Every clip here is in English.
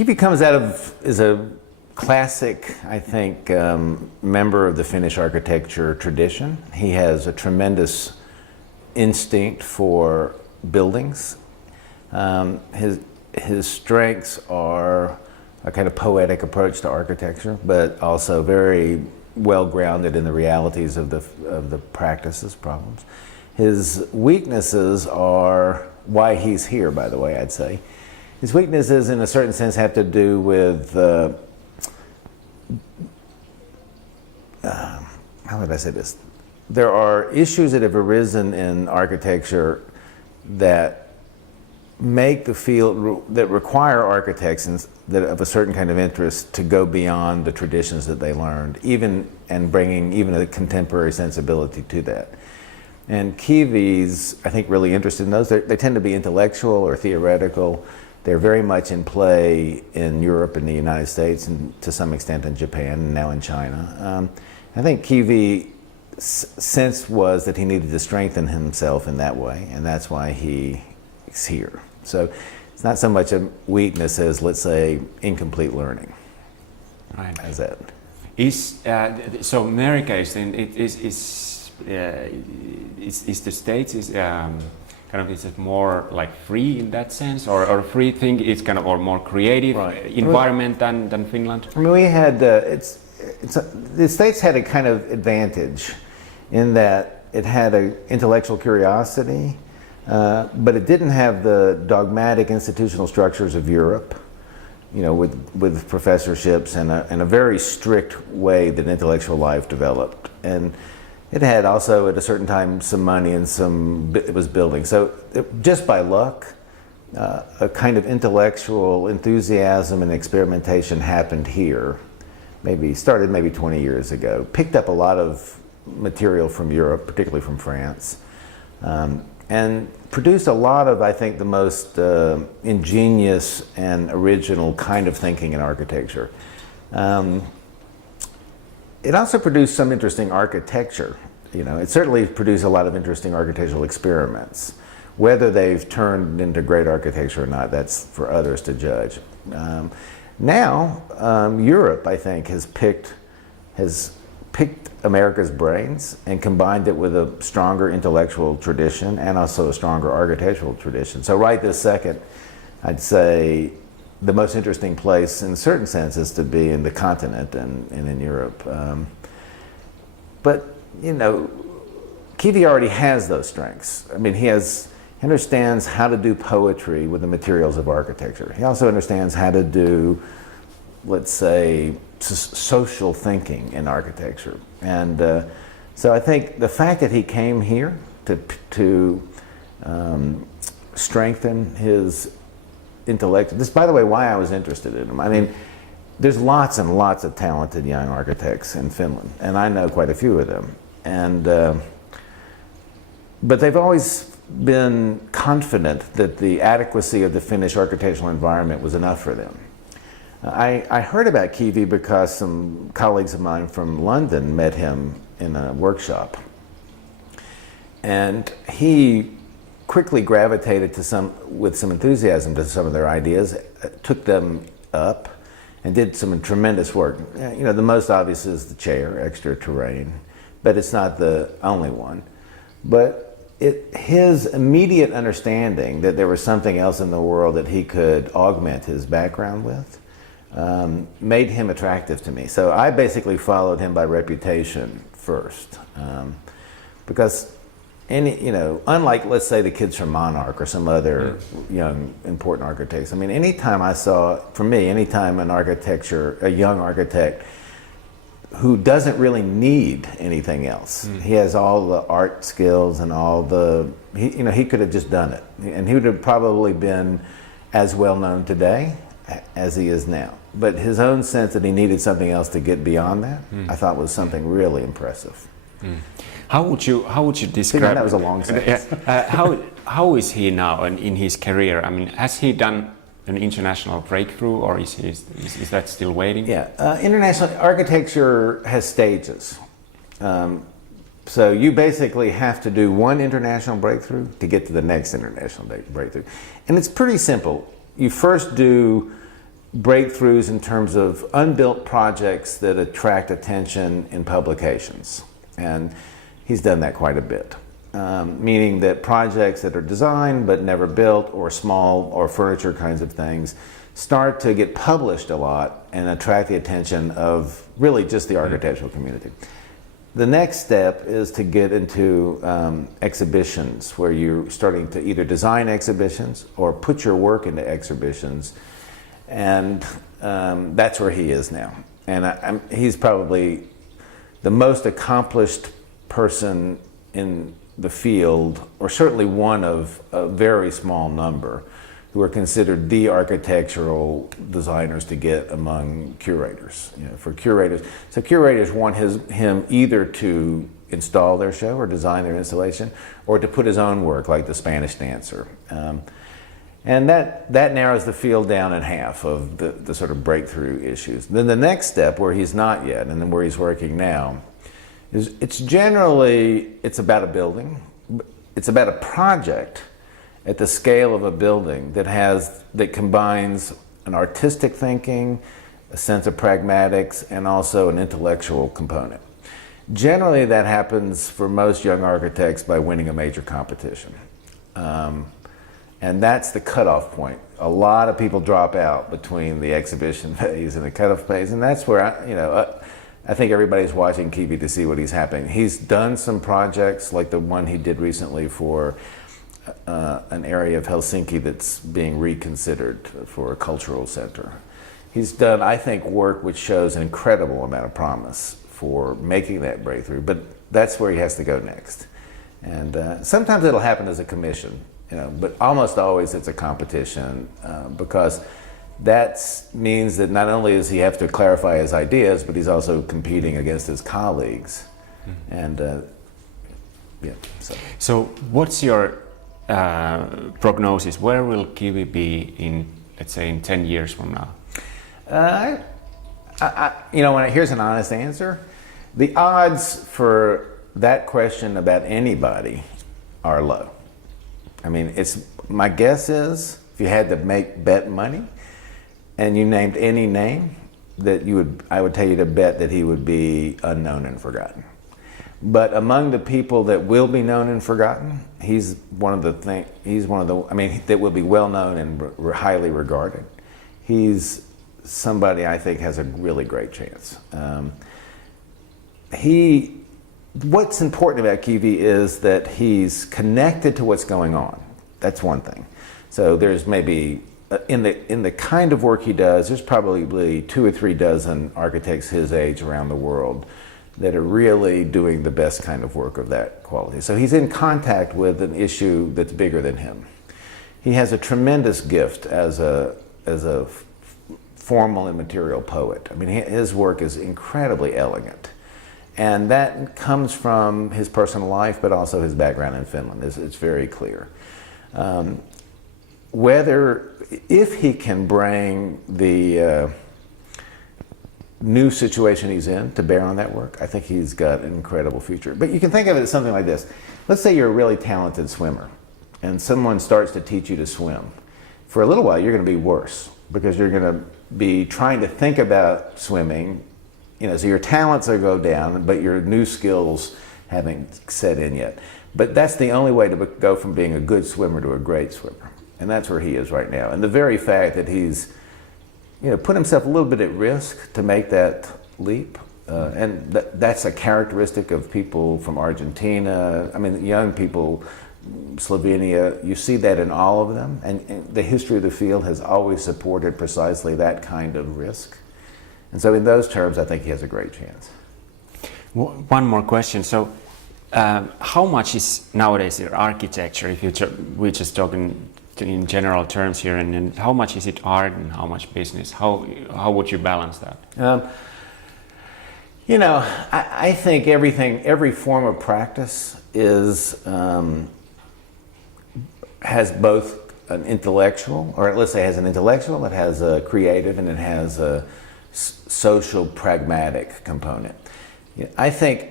Kivi comes out of, is a classic, I think, member of the Finnish architecture tradition. He has a tremendous instinct for buildings. His strengths are a kind of poetic approach to architecture, but also very well grounded in the realities of the practices, problems. His weaknesses are why he's here, by the way, I'd say. His weaknesses, in a certain sense, have to do with how would I say this? There are issues that have arisen in architecture that make the field, that require architects that of a certain kind of interest to go beyond the traditions that they learned, and bringing even a contemporary sensibility to that. And Kivi's, I think, really interested in those. They tend to be intellectual or theoretical. They're very much in play in Europe and the United States, and to some extent in Japan, and now in China. I think Kivi's sense was that he needed to strengthen himself in that way, and that's why he's here. So it's not so much a weakness as, let's say, incomplete learning. Right. As that. So America is then is the States kind of, is it more like free in that sense, or a free thing is kind of, or more creative environment than Finland? I mean, we had the States had a kind of advantage in that it had an intellectual curiosity, but it didn't have the dogmatic institutional structures of Europe, you know, with professorships and a very strict way that intellectual life developed. And it had also, at a certain time, some money and it was building. So just by luck, a kind of intellectual enthusiasm and experimentation happened here. Started maybe 20 years ago. Picked up a lot of material from Europe, particularly from France, and produced a lot of, I think, the most ingenious and original kind of thinking in architecture. It also produced some interesting architecture. You know, it certainly produced a lot of interesting architectural experiments. Whether they've turned into great architecture or not, that's for others to judge. Now, Europe, I think, has picked America's brains and combined it with a stronger intellectual tradition and also a stronger architectural tradition. So right this second, I'd say the most interesting place, in a certain sense, is to be in the continent and in Europe. But, you know, Kivi already has those strengths. I mean, he understands how to do poetry with the materials of architecture. He also understands how to do, let's say, social thinking in architecture. And so I think the fact that he came here to strengthen his intellect. This, by the way, why I was interested in him. I mean, there's lots and lots of talented young architects in Finland, and I know quite a few of them. And but they've always been confident that the adequacy of the Finnish architectural environment was enough for them. I heard about Kivi because some colleagues of mine from London met him in a workshop, and he quickly gravitated with some enthusiasm to some of their ideas, took them up, and did some tremendous work. You know, the most obvious is the chair, extra terrain, but it's not the only one. But his immediate understanding that there was something else in the world that he could augment his background with made him attractive to me. So I basically followed him by reputation first, because unlike, let's say, the kids from Monarch or some other young, important architects, I mean, anytime a young architect who doesn't really need anything else, he has all the art skills and all he could have just done it. And he would have probably been as well known today as he is now. But his own sense that he needed something else to get beyond that, I thought was something really impressive. How would you describe? That was a long sentence. How is he now in his career? I mean, has he done an international breakthrough, or is that still waiting? Yeah, international architecture has stages. So you basically have to do one international breakthrough to get to the next international breakthrough, and it's pretty simple. You first do breakthroughs in terms of unbuilt projects that attract attention in publications. And he's done that quite a bit. Meaning that projects that are designed but never built, or small or furniture kinds of things, start to get published a lot and attract the attention of really just the architectural community. The next step is to get into exhibitions, where you're starting to either design exhibitions or put your work into exhibitions. And that's where he is now. And he's probably the most accomplished person in the field, or certainly one of a very small number, who are considered the architectural designers to get among curators. For curators, so curators want him either to install their show or design their installation, or to put his own work, like the Spanish Dancer. And that narrows the field down in half of the sort of breakthrough issues. Then the next step, where he's not yet, and then where he's working now, is it's about a building. It's about a project at the scale of a building that combines an artistic thinking, a sense of pragmatics, and also an intellectual component. Generally, that happens for most young architects by winning a major competition. And that's the cutoff point. A lot of people drop out between the exhibition phase and the cutoff phase, and that's where I think everybody's watching Kivi to see what he's happening. He's done some projects like the one he did recently for an area of Helsinki that's being reconsidered for a cultural center. He's done, I think, work which shows an incredible amount of promise for making that breakthrough, but that's where he has to go next. And sometimes it'll happen as a commission, but almost always it's a competition, because that means that not only does he have to clarify his ideas, but he's also competing against his colleagues. And So what's your prognosis? Where will Kivi be in, let's say, in 10 years from now? Here's an honest answer. The odds for that question about anybody are low. I mean, my guess is, if you had to bet money, and you named any name, I would tell you to bet that he would be unknown and forgotten. But among the people that will be known and forgotten, he's one of the that will be well known and highly regarded. He's somebody I think has a really great chance. What's important about Kivi is that he's connected to what's going on. That's one thing. So there's maybe, in the kind of work he does, there's probably 2 or 3 dozen architects his age around the world that are really doing the best kind of work of that quality. So he's in contact with an issue that's bigger than him. He has a tremendous gift as a formal and material poet. I mean, his work is incredibly elegant. And that comes from his personal life, but also his background in Finland. It's very clear. If he can bring the new situation he's in to bear on that work, I think he's got an incredible future. But you can think of it as something like this. Let's say you're a really talented swimmer, and someone starts to teach you to swim. For a little while, you're going to be worse, because you're going to be trying to think about swimming. So your talents will go down, but your new skills haven't set in yet. But that's the only way to go from being a good swimmer to a great swimmer. And that's where he is right now. And the very fact that he's put himself a little bit at risk to make that leap, and that's a characteristic of people from Argentina, young people, Slovenia, you see that in all of them. And the history of the field has always supported precisely that kind of risk. And so in those terms, I think he has a great chance. One more question. So how much is nowadays architecture, if we're just talking in general terms here, and how much is it art and how much business? How would you balance that? I think every form of practice has both an intellectual, or let's say has an intellectual, it has a creative, and it has a social pragmatic component. I think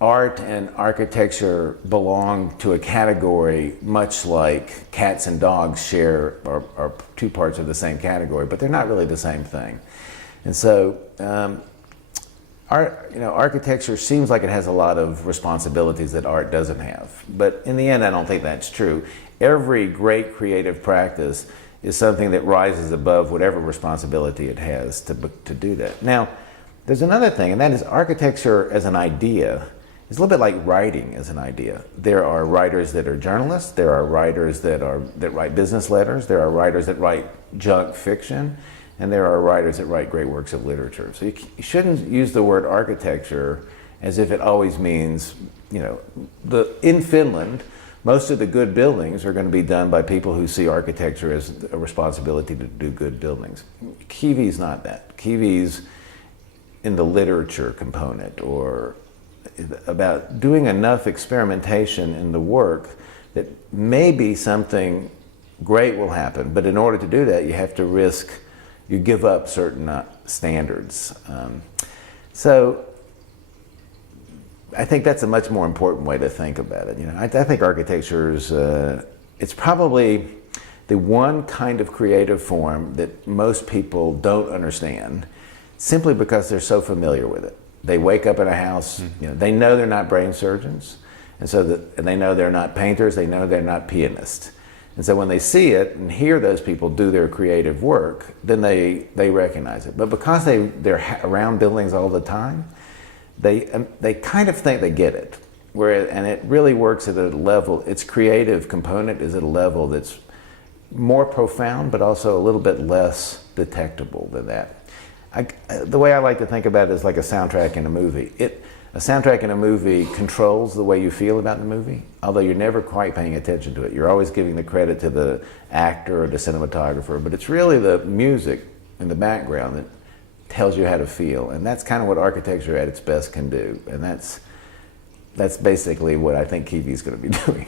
art and architecture belong to a category much like cats and dogs are two parts of the same category, but they're not really the same thing. And so architecture seems like it has a lot of responsibilities that art doesn't have. But in the end, I don't think that's true. Every great creative practice is something that rises above whatever responsibility it has to do that. Now, there's another thing, and that is architecture as an idea is a little bit like writing as an idea. There are writers that are journalists, there are writers that write business letters, there are writers that write junk fiction, and there are writers that write great works of literature. So you shouldn't use the word architecture as if it always means, in Finland, most of the good buildings are going to be done by people who see architecture as a responsibility to do good buildings. Kivi's not that. Kivi's in the literature component, or about doing enough experimentation in the work that maybe something great will happen, but in order to do that, you give up certain standards. So I think that's a much more important way to think about it. I think architecture is, it's probably the one kind of creative form that most people don't understand simply because they're so familiar with it. They wake up in a house, they know they're not brain surgeons, and they know they're not painters, they know they're not pianists. And so when they see it and hear those people do their creative work, then they recognize it. But because they're around buildings all the time, they kind of think they get it. And it really works at a level, its creative component is at a level that's more profound, but also a little bit less detectable than that. The way I like to think about it is like a soundtrack in a movie. A soundtrack in a movie controls the way you feel about the movie, although you're never quite paying attention to it. You're always giving the credit to the actor or the cinematographer, but it's really the music in the background that tells you how to feel. And that's kind of what architecture at its best can do. And that's basically what I think Kivi's going to be doing.